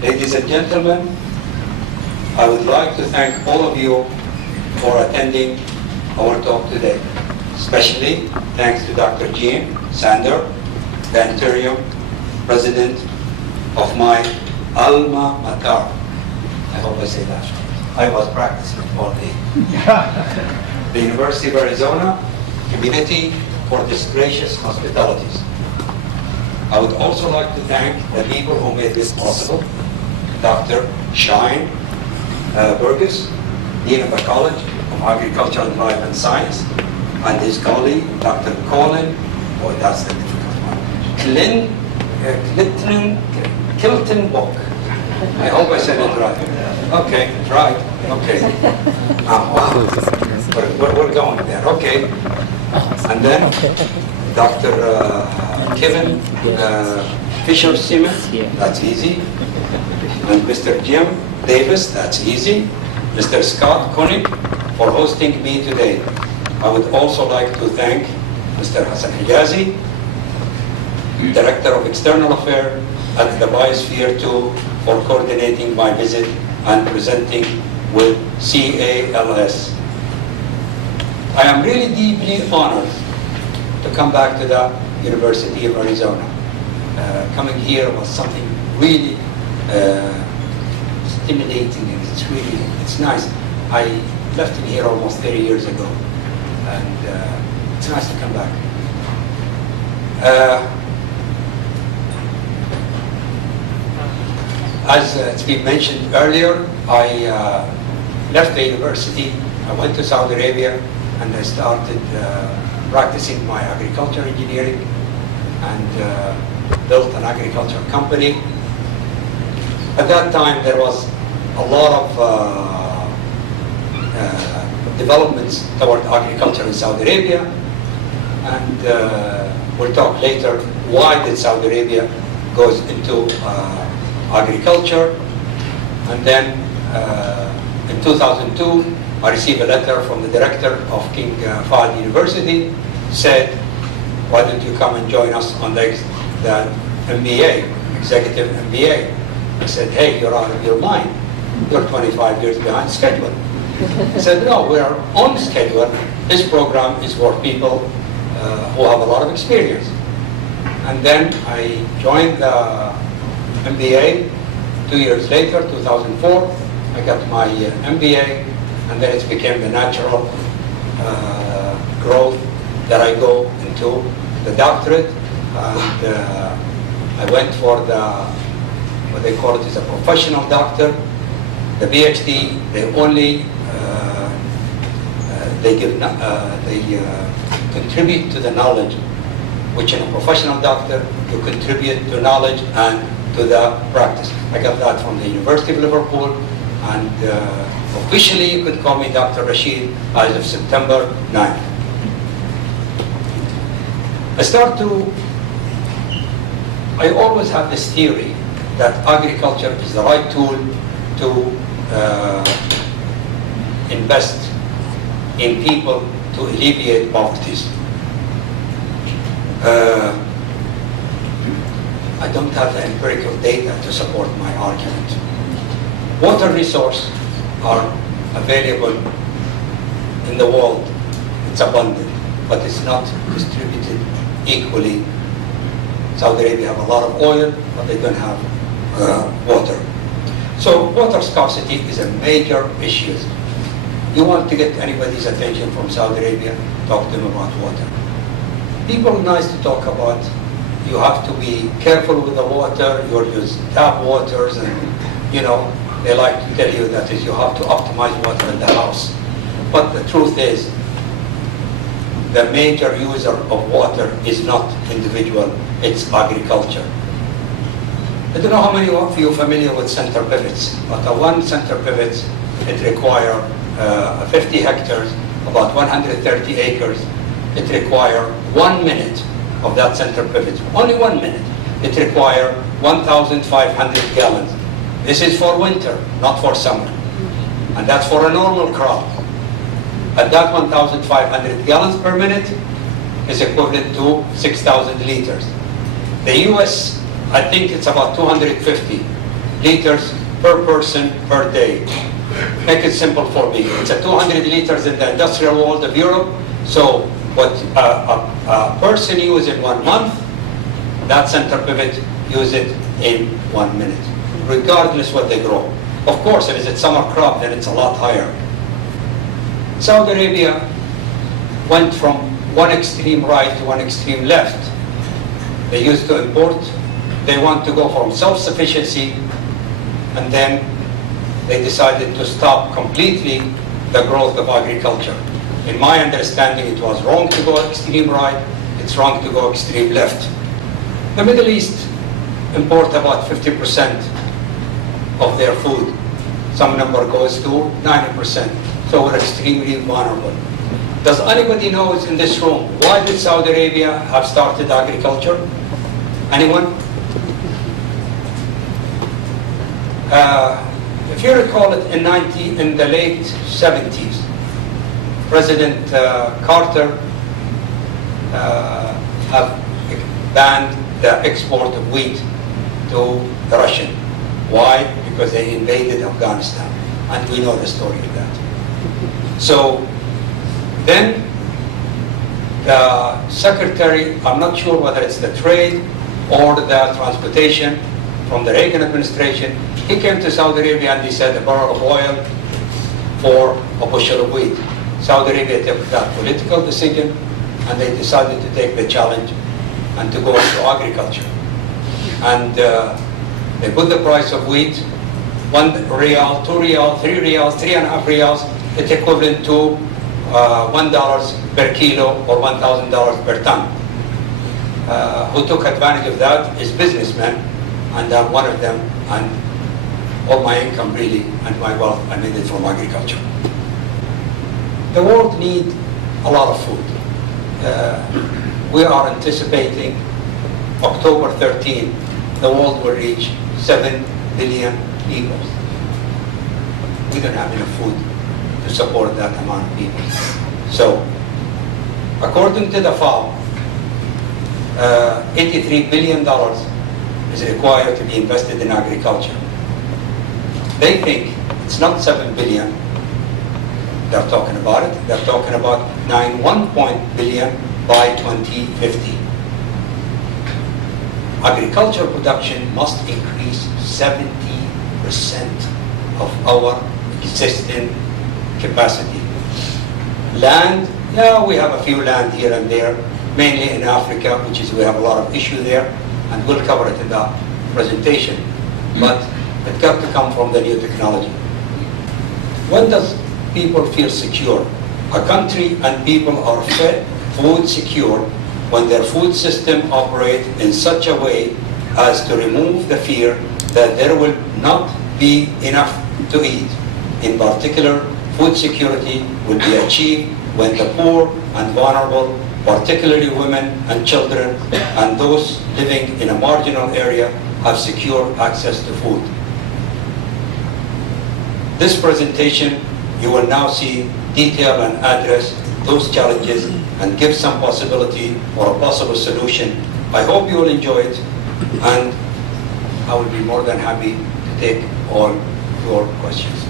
Ladies and gentlemen, I would like to thank all of you for attending our talk today. Especially thanks to Dr. Jean Sander, the interim president of my alma mater. I hope I say that right. I was practicing all day. The University of Arizona community for this gracious hospitalities. I would also like to thank the people who made this possible. Dr. Shine Burgess, Dean of the College of Agriculture and Life and Science, and his colleague, Dr. Colin, oh, that's the difficult one, Kilton Book. I hope I said it right. Okay, right, okay. Wow, we're going there, okay. And then Dr. Kevin Fisher Simmons, that's easy. And Mr. Jim Davis, that's easy. Mr. Scott Koenig for hosting me today. I would also like to thank Mr. Hassan Hijazi, Director of External Affairs at the Biosphere 2, for coordinating my visit and presenting with CALS. I am really deeply honored to come back to the University of Arizona. Coming here was something really stimulating, and it's nice. I left in here almost 30 years ago, and it's nice to come back. As it's been mentioned earlier, I left the university. I went to Saudi Arabia, and I started practicing my agriculture engineering, and built an agriculture company. At that time, there was a lot of developments toward agriculture in Saudi Arabia, and we'll talk later why did Saudi Arabia goes into agriculture. And then in 2002, I received a letter from the director of King Fahd University, said, why don't you come and join us on the MBA, executive MBA. I said, hey, you're out of your mind. You're 25 years behind schedule. He said, no, we're on schedule. This program is for people who have a lot of experience. And then I joined the MBA 2 years later, 2004. I got my MBA, and then it became the natural growth that I go into the doctorate. And I went for what they call it is a professional doctor. The PhD, they only contribute to the knowledge, which in a professional doctor, you contribute to knowledge and to the practice. I got that from the University of Liverpool, and officially you could call me Dr. Rasheed as of September 9th. I always have this theory that agriculture is the right tool to invest in people to alleviate poverty. I don't have the empirical data to support my argument. Water resources are available in the world. It's abundant, but it's not distributed equally. Saudi Arabia have a lot of oil, but they don't have water. So water scarcity is a major issue. You want to get anybody's attention from Saudi Arabia, talk to them about water. People are nice to talk about. You have to be careful with the water. You'll use tap waters, and they like to tell you that you have to optimize water in the house. But the truth is, the major user of water is not individual, it's agriculture. I don't know how many of you are familiar with center pivots, but one center pivot, it requires 50 hectares, about 130 acres. It requires 1 minute of that center pivot, only 1 minute. It requires 1,500 gallons. This is for winter, not for summer. And that's for a normal crop. And that 1,500 gallons per minute is equivalent to 6,000 liters. The US, I think it's about 250. liters per person per day. Make it simple for me. It's a 200 liters in the industrial world of Europe. So what a person uses in 1 month, that center pivot use it in 1 minute, regardless what they grow. Of course, if it's summer crop, then it's a lot higher. Saudi Arabia went from one extreme right to one extreme left. They used to import. They want to go from self-sufficiency, and then they decided to stop completely the growth of agriculture. In my understanding, it was wrong to go extreme right. It's wrong to go extreme left. The Middle East import about 50% of their food. Some number goes to 90%. So we're extremely vulnerable. Does anybody know in this room why did Saudi Arabia have started agriculture? Anyone? If you recall it, in the late 70s, President Carter have banned the export of wheat to the Russian. Why? Because they invaded Afghanistan, and we know the story of that. So then the secretary, I'm not sure whether it's the trade or the transportation from the Reagan administration, he came to Saudi Arabia and he said a barrel of oil for a bushel of wheat. Saudi Arabia took that political decision, and they decided to take the challenge and to go into agriculture. And they put the price of wheat, 1 rial, 2 rial, 3 rials, 3.5 rials, it's equivalent to $1 per kilo or $1,000 per ton. Who took advantage of that is businessmen, and I'm one of them, and all my income really and my wealth, I made it from agriculture. The world needs a lot of food. We are anticipating October 13, the world will reach 7 billion people. We don't have enough food to support that amount of people. So, according to the FAO, $83 billion is required to be invested in agriculture. They think it's not 7 billion they're talking about it. They're talking about 1 billion by 2050. Agriculture production must increase 70% of our existing capacity. Land, yeah, we have a few land here and there, mainly in Africa, which is we have a lot of issue there, and we'll cover it in the presentation. But it got to come from the new technology. When does people feel secure? A country and people are fed, food secure, when their food system operates in such a way as to remove the fear that there will not be enough to eat. In particular, food security will be achieved when the poor and vulnerable, particularly women and children, and those living in a marginal area have secure access to food. This presentation, you will now see detail and address those challenges and give some possibility or a possible solution. I hope you will enjoy it, and I will be more than happy to take all your questions.